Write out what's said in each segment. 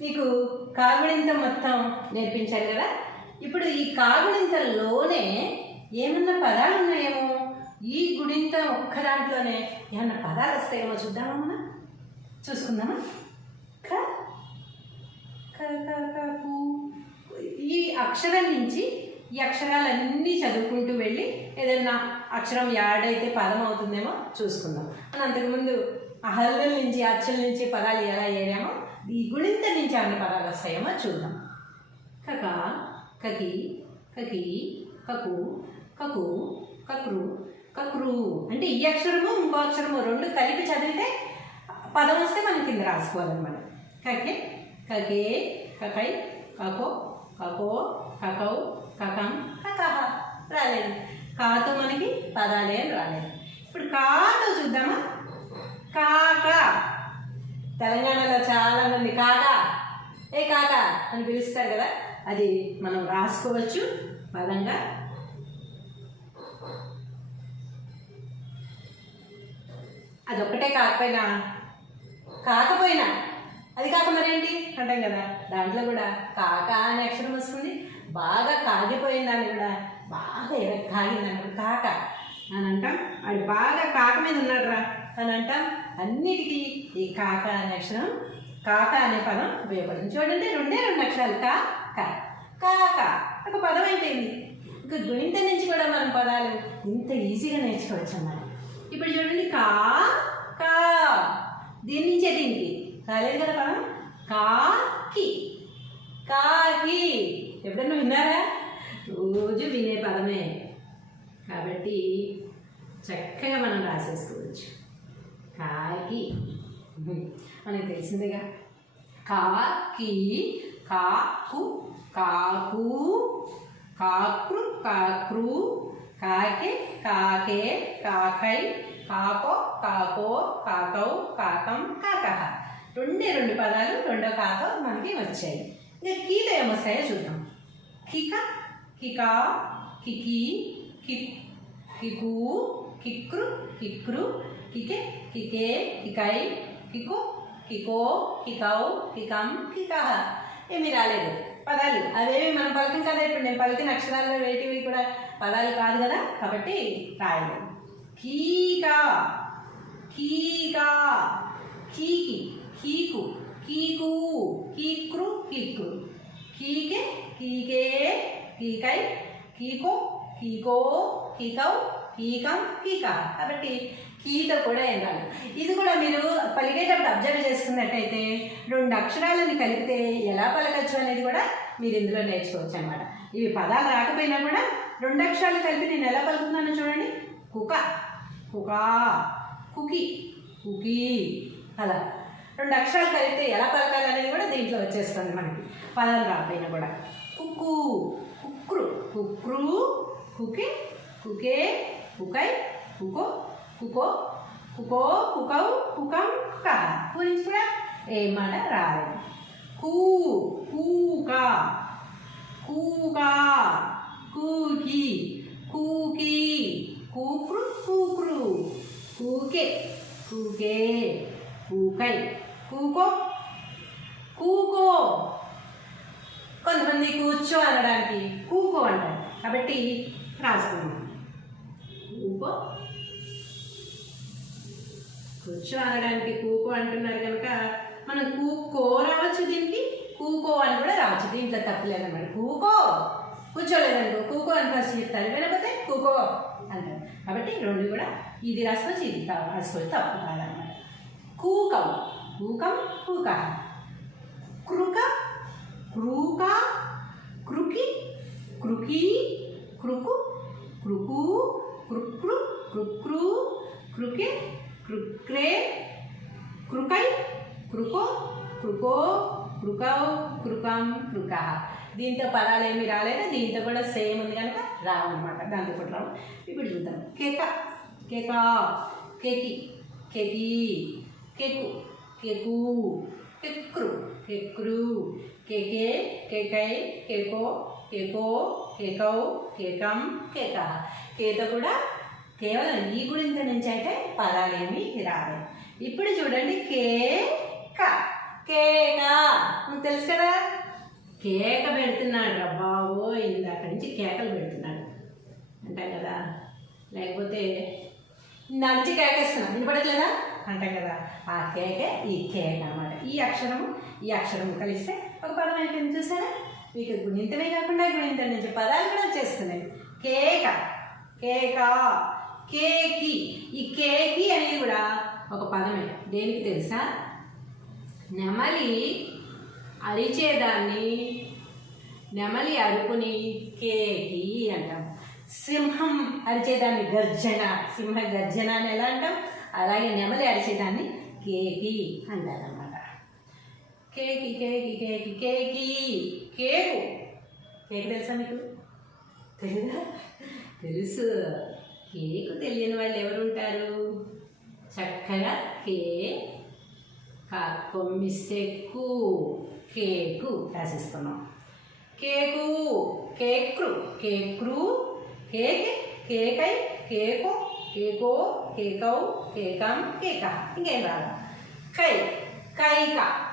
నీకు కాగుడింత మొత్తం నేర్పించారు కదా? ఇప్పుడు ఈ కాగుడింతలోనే ఏమన్నా పదాలు ఉన్నాయేమో ఈ గుడింత ఒక్క దాంట్లోనే ఏమన్నా పదాలు వస్తాయేమో చూద్దామా మనం చూసుకుందామా? క క కు ఈ అక్షరం నుంచి ఈ అక్షరాలన్నీ చదువుకుంటూ వెళ్ళి ఏదైనా అక్షరం యాడ్ అయితే పదం అవుతుందేమో చూసుకుందాం. అని అంతకుముందు హల్లుల నుంచి అచ్చల నుంచి పదాలు ఎలా ఏరామో ఈ గుళింత నుంచి అన్ని పదాలు వస్తాయేమో చూద్దాం. కక కకి కకి కకు కకు కక్రు కక్రు అంటే ఈ అక్షరము ఇంకో అక్షరము రెండు కలిపి చదివితే పదం వస్తే మనం కింద రాసుకోవాలన్నమాట. కకే కకే కకై కకో కకో కకౌ కకం కకహ రాలేదు. కాతో మనకి పదాలే రాలేదు. ఇప్పుడు కాతో చూద్దామా? కాక. తెలంగాణలో చాలా మంది కాకా ఏ కాకా అని పిలుస్తారు కదా అది మనం రాసుకోవచ్చు. పదంగా. అదొక్కటే కాకపోయినా కాకపోయినా అది కాక మరేంటి? అంటాం కదా దాంట్లో కూడా కాక అనే అక్షరం వస్తుంది. బాగా కాగిపోయింది దాన్ని కూడా బాగా ఎర- కాగిందని కూడా కాక అని అంటాం. అది బాగా కాక మీద ఉన్నాడు రా అని అంటాం. అన్నిటికీ ఈ కాక అనే అక్షరం కాక అనే పదం ఉపయోగపడుతుంది. చూడండి రెండే రెండు అక్షరాలు. కా క. కాక. ఒక పదం అయిపోయింది. ఇక గణిత నుంచి కూడా మనం పదాలు ఇంత ఈజీగా నేర్చుకోవచ్చు అన్నమాట. ఇప్పుడు చూడండి కా కా. దీని నుంచే దీనికి కాలేదు కదా పదం? కాకి. కాకి. ఎప్పుడన్నా విన్నారా? రోజు వినే పదమే. కాబట్టి చక్కగా మనం రాసేసుకోవచ్చు. కాకి. మనకి తెలిసిందేగా. కాకి కాకు కాకు కాక్రు కాక్రు కాకే కాకే కాకై కాకో కాకో కాకౌ కాకం కాకహ. రెండే రెండు పదాలు రెండో కాతో మనకి వచ్చాయి. ఇంకా కీతో ఏమొస్తాయో చూద్దాం. కిక కికా కికి కిక్ కికు కిక్రు కిక్రు కికే కికే కికై కికు కికో కికౌ కికం కికహ ఏమీ రాలేదు పదాలు అవేమి మనం పలకం కదా ఇప్పుడు నేను పలికిన అక్షరాల్లో వేటివి కూడా పదాలు కాదు కదా కాబట్టి రాయలేదు కీకా కీకా కీకి కీకు కీకు కీక్రు కీక్రు కీకే కీకే కీకై కీకో కీకో కీకౌ కీకం కీక కాబట్టి కీతో కూడా ఏం ఇది కూడా మీరు పలికేటప్పుడు అబ్జర్వ్ చేసుకున్నట్టయితే రెండు అక్షరాలను కలిపితే ఎలా పలకచ్చు అనేది కూడా మీరు ఇందులో నేర్చుకోవచ్చు అనమాట ఇవి పదాలు రాకపోయినా కూడా రెండు అక్షరాలు కలిపి నేను ఎలా పలుకుతున్నానో చూడండి. కుక కుక కుకి కుకీ అలా రెండు అక్షరాలు కలిపితే ఎలా పలకాలి అనేది కూడా దీంట్లో వచ్చేస్తుంది మనకి. పదాలు రాకపోయినా కూడా. కుక్కు కుక్రు కుక్రు కుకి కుకే కుకై కుకో కుకో కుకో కుకౌ కుకం కుక గురించి కూడా ఏమాట రాలేదు కూ కూకా కూకా కూకి కూకి కూక్రు కూక్రు కూకే కూకే కూకై కూకో కూకో కొంతమంది కూర్చో అనడానికి కూకో అంటారు. కాబట్టి రాసుకున్నాం కూకో? కూర్చో అనడానికి కూకో అంటున్నారు కనుక మనం కూకో రావచ్చు దీనికి కూకో అని కూడా రావచ్చు. దీంట్లో తప్పలేదన్నమాట కూకో! కూర్చోలేదనుకో కూకో అని ఫస్ట్ చెప్తారు. వినకపోతే కూకో అంటారు. కాబట్టి రెండు కూడా ఇది రాసుకోవచ్చు ఇది కా- రాసుకోవచ్చు తప్పు కాదన్నమాట. కూకం. కూకం కూక. కృక క్రూక కృకి కృకి కృకు కృకు కృక్రు కృక్రు కృకే కృక్రే కృకై కృకో కృకో కృకౌ కృకం కృక. దీంతో పదాలు ఏమి రాలేదు దీంతో కూడా సేమ్ ఉంది కనుక రావన్నమాట. దాంతో కూడా రావు. ఇప్పుడు చూద్దాం. కేక కేక కేకి కేకి కేకు కేకు కెక్రు కెక్రు కేకై కేకో కేకో కేకౌ కేకం కేక కేతో కూడా కేవలం ఈ గురింత నుంచి అయితే పదాలేమి రాలేదు ఇప్పుడు చూడండి కేక కేక తెలుసు కదా? కేక పెడుతున్నాడు రా బాబో ఇందాక నుంచి కేకలు పెడుతున్నాడు. అంటాం కదా? లేకపోతే నంచి కేకేస్తున్నాం. వినపడట్లేదా? అంటాం కదా. ఆ కేకే ఈ కేక అన్నమాట. ఈ అక్షరము ఈ అక్షరము కలిస్తే ఒక పదం అయిపోయింది చూసారా? మీకు గుణింతమే కాకుండా గుణింతం నుంచి పదాలు కూడా వచ్చేస్తున్నాయి. కేక కేక కేకి. ఈ కేకి అనేది కూడా ఒక పదమే. దేనికి తెలుసా? నెమలి అరిచేదాన్ని నెమలి అరుపుని కేకి అంటాం. సింహం అరిచేదాన్ని గర్జన సింహ గర్జన అని ఎలా అంటాం? అలాగే నెమలి అరిచేదాన్ని కేకి అంటారనమాట కేకి కేకి కేకి కేకి కేకు. కేకు తెలుసా మీకు? తెలీదా? తెలుసు. కేకు తెలియని వాళ్ళు ఎవరు ఉంటారు? చక్కగా కే కొమ్మిస్తే కేకు రాసిస్తున్నాం కేకు కేక్రు కేక్రు కేక్ కేకై కేకో కేకో కేకౌ కేకం కేక. ఇంకేం రాదు. కై కైక.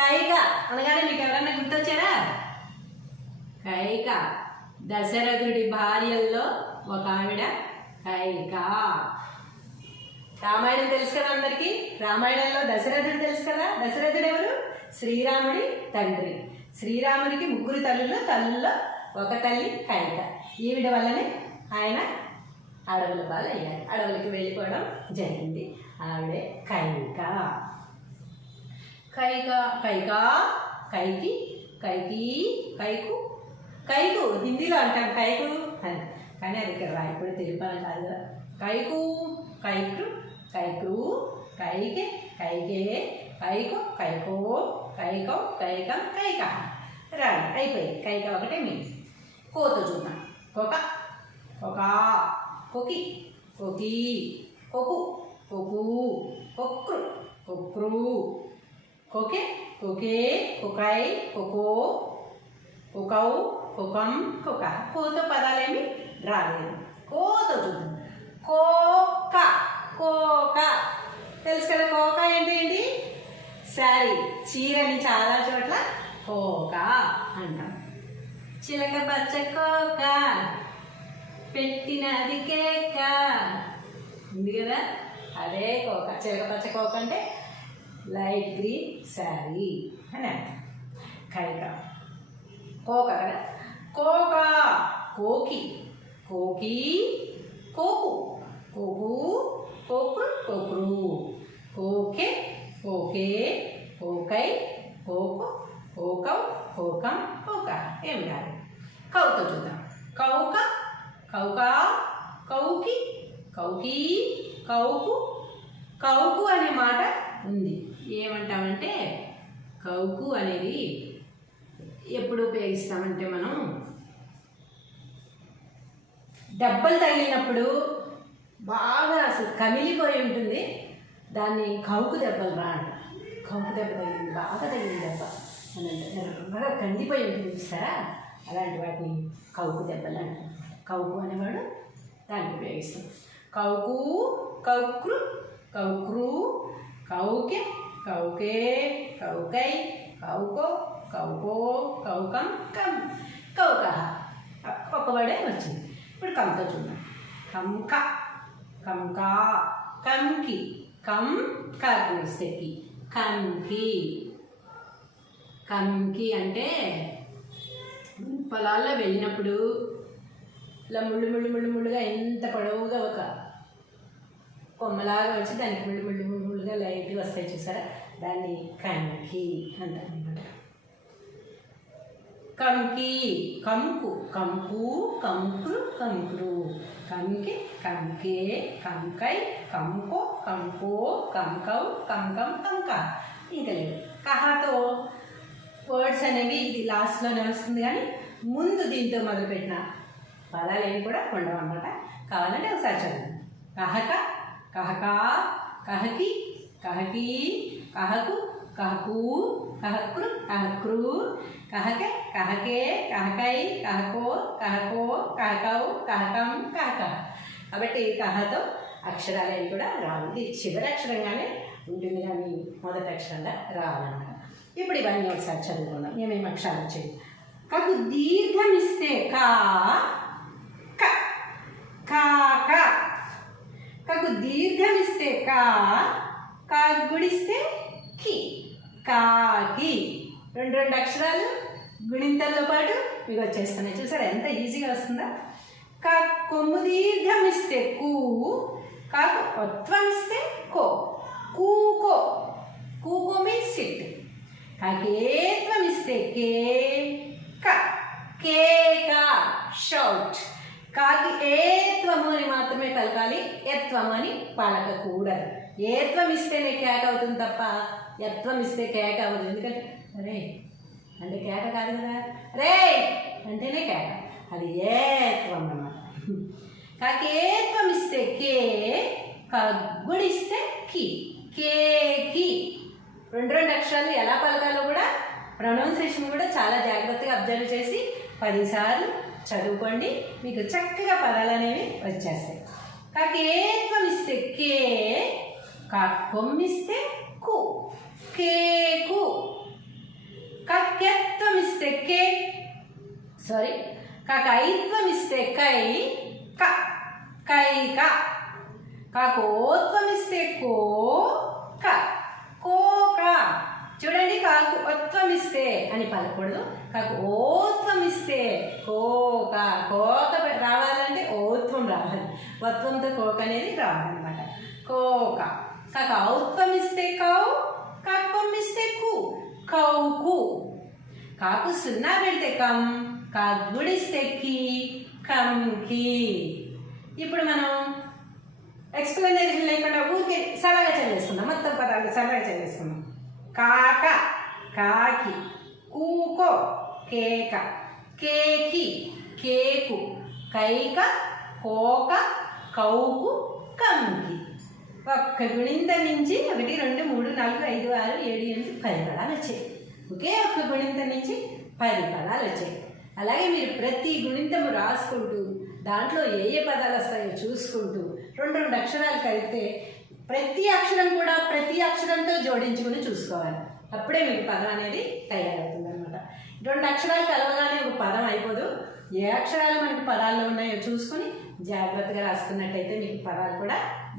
కైక. అనగానే మీకు ఎవరన్నా గుర్తొచ్చారా? కైక. దశరథుడి భార్యల్లో ఒక ఆవిడ కైక. రామాయణం తెలుసు కదా అందరికీ? రామాయణంలో దశరథుడు తెలుసు కదా? దశరథుడు ఎవరు? శ్రీరాముడి తండ్రి. శ్రీరాముడికి ముగ్గురు తల్లులు తల్లుల్లో ఒక తల్లి కైక. ఈవిడ వల్లనే ఆయన అడవుల పాలు అయ్యాడు అడవులకి వెళ్ళిపోవడం జరిగింది. ఆవిడే కైక. కైక కైక కైకి కైకి కైకు కైకు. హిందీలో అంటాం కైకు అని. కానీ అది ఇక్కడ రాయకూడ తెలిపాను కాదు కైకు కైకు కైకు కైకే కైకే కైకో కైకో కైకో కైకం కైక రాయి అయిపోయింది. కైక ఒకటే మీన్స్ కోత చూద్దాం. కొక. కొక. కొకి. కొకి. కొకు. కొకు. కొక్రు. కొక్రు. కొకే. కొకే. కొకై. కొకో. కొకౌ. కొకం. కొక. కోతో పదాలేమి? రాలేదు. కోతో చూద్దాం కోక. కోక. తెలుసు కదా కోక అంటే ఏంటి? శారీ. చీరని చాలా చోట్ల కోక అంటాం. చిలక పచ్చ కోక పెట్టినది కేక. ఉంది కదా? అదే కోక. చిలక పచ్చ కోక అంటే లైట్ గ్రీన్ శారీ అని అర్థం. కైక. కోక కదా? కోక. కోకి. కోకి. కోకు. కోకు. కోక్రు కోక్రు కోకే. కోకే. కోకై. కోకు. కోకం. కోకం. కోక. ఏం కాదు కౌతో చూద్దాం కౌక కౌక కౌకి కౌకి కౌకు కౌకు అనే మాట ఉంది. ఏమంటామంటే కౌకు అనేది ఎప్పుడు ఉపయోగిస్తామంటే మనం దెబ్బలు తగిలినప్పుడు బాగా అసలు కమిలిపోయి ఉంటుంది. దాన్ని కౌకు దెబ్బలు రా అంట. కౌకు దెబ్బ తగిలింది బాగా తగిలింది దెబ్బ. అని అంటే ఎర్రగా కందిపోయి ఉంటుంది చూస్తారా? అలాంటి వాటిని కౌకు దెబ్బలు అంటారు. కౌకు అనేవాడు దాన్ని ఉపయోగిస్తాం కౌకు కౌక్రు కౌక్రు కౌకే కౌకే కౌకై కౌకో కౌకో కౌకం కం కౌక ఒక వర్డే వచ్చింది. ఇప్పుడు కంతో చూద్దాం. కంక కంకా కంకి కం కర్మిస్తకి కంకి. కంకి అంటే పొలాల్లో వెళ్ళినప్పుడు ఇలా ముళ్ళు ముళ్ళు ముళ్ళు ముళ్ళుగా ఎంత పొడవుగా ఒక కొమ్మలాగా వచ్చి దానికి ముళ్ళు ముళ్ళు ముళ్ళు ముళ్ళుగా లైట్గా వస్తాయి చూసారా? దాన్ని కంకి అంటారనమాట కంకి కంకు కంకు కంకురు కంకురు కంకి కంకే కంకై కంకో కంకో కంకౌ కంకం కంక. ఇంకా లేదు. కహాతో. వర్డ్స్ అనేవి ఇది లాస్ట్లోనే వస్తుంది కానీ ముందు దీంతో మొదలుపెట్టిన పదాలేవి కూడా ఉండవు అనమాట కావాలంటే ఒకసారి చదువు. కహక కహక కహకి కహకి కహకు కహకు కహక్రు కహక్రు కహకే కహకే కహకై కహకో కహకో కహకౌ కహకం కహక. కాబట్టి కహతో అక్షరాలు అవి కూడా రావు. ఇది చివరి అక్షరంగానే ఉంటుంది కానీ మొదటి అక్షరంగా రావాలన్నమాట ఇప్పుడు ఇవన్నీ ఒకసారి చదువుకుందాం. ఏమేమి అక్షరాలు వచ్చాయి? కకు దీర్ఘమిస్తే కా క కాక కకు దీర్ఘమిస్తే కా కా గుడిస్తే కి కాకి. రెండు రెండు అక్షరాలు గుణింతలతో పాటు మీకు వచ్చేస్తున్నాయి. చూసారా ఎంత ఈజీగా వస్తుందా? కా కొమ్ము దీర్ఘమిస్తే కూ కాకు ఒత్వం ఇస్తే కో. కూకో కూకో మీన్స్ సిట్. కాకేత్వం ఇస్తే కే క కేక షౌట్ కాకి ఏత్వము అని మాత్రమే పలకాలి ఎత్వం అని పలకకూడదు ఏత్వం ఇస్తేనే కేక అవుతుంది తప్ప ఎత్వం ఇస్తే కేక అవ్వదు ఎందుకంటే అరే అంటే కేక కాదు కదా రే అంటేనే కేక అది ఏత్వం అన్నమాట కాకి ఏత్వం ఇస్తే కే కగ్గుడిస్తే కి కేకి రెండు రెండు అక్షరాలు ఎలా పలకాలో కూడా ప్రొనౌన్సియేషన్ కూడా చాలా జాగ్రత్తగా అబ్జర్వ్ చేసి పదిసార్లు చదువుకోండి. మీకు చక్కగా పదాలు అనేవి వచ్చేస్తాయి కాకేత్వం ఇస్తే కే కొమ్మిస్తే కు కేకు కక్యత్వం ఇస్తే కే సారీ కకైత్వం ఇస్తే కై క కైక కాకోత్వం ఇస్తే కో క. కోక. చూడండి కాకు ఒత్వం అని పలకూడదు. కాకు ఓత్వం ఇస్తే కోక. కోక పె- రావాలంటే ఓత్వం రావాలి. ఒత్వంతో కోక అనేది రావాలన్నమాట. కోక. కాక ఔత్వమిస్తే కౌ కక్వం కు. కౌకు కాకు సున్నా పెడితే కం గుడిస్తే కి కంకి ఇప్పుడు మనం ఎక్స్ప్లెనేషన్ లేకుండా ఊరికే సరళగా చదివేసుకుందాం. మొత్తం పదాలు సరళగా చదివేసుకుందాం. కాక కాకి కూకో కేక కేకి కేకు కైక కోక కౌకు కంకి. ఒక్క గుణింత నుంచి ఒకటి రెండు మూడు నాలుగు ఐదు ఆరు ఏడు ఎనిమిది పది పదాలు వచ్చాయి. ఒకే ఒక్క గుణింత నుంచి పది పదాలు వచ్చాయి. అలాగే మీరు ప్రతి గుణింతము రాసుకుంటూ దాంట్లో ఏ ఏ పదాలు వస్తాయో చూసుకుంటూ రెండు రెండు అక్షరాలు కలిపితే ప్రతి అక్షరం కూడా ప్రతి అక్షరంతో జోడించుకుని చూసుకోవాలి. అప్పుడే మీకు పదం అనేది తయారవుతుంది అనమాట రెండు అక్షరాలు కలవగానే ఒక పదం అయిపోదు. ఏ అక్షరాలు మనకి పదాల్లో ఉన్నాయో చూసుకుని జాగ్రత్తగా రాసుకున్నట్టయితే మీకు పదాలు కూడా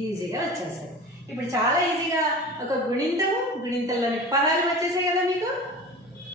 ఈజీగా వచ్చేస్తాయి. ఇప్పుడు చాలా ఈజీగా ఒక గుణింతము గుణింతల్లోని పదాలు వచ్చేసాయి కదా మీకు?